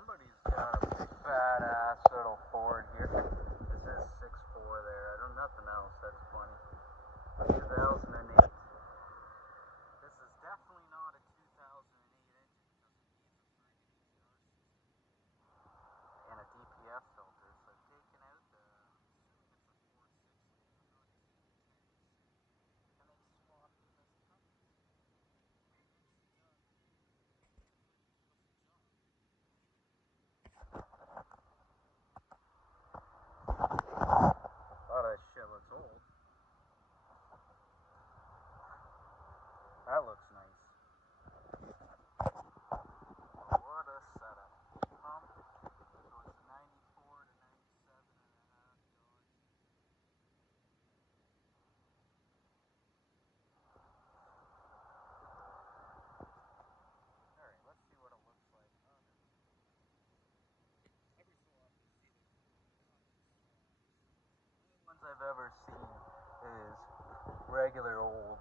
Somebody's got a badass little Ford here. This is 6.4 there. I don't nothing else. That's funny. 2008. This is definitely not a 2008 engine because it needs a friggin' EGR system and a DPF filter. So I've taken out the. I'm assuming it's a 460. I'm not seeing 10%, and they swapped in this cover. Nicely done. Did a pretty beautiful job. A lot of that shit looks old. That looks nice. What a setup. Pump goes to 94 to 97.5 yaws. Alright, let's see what it looks like underneath. Every so often you see the cooler, but not this strong. The only ones I've ever seen is regular old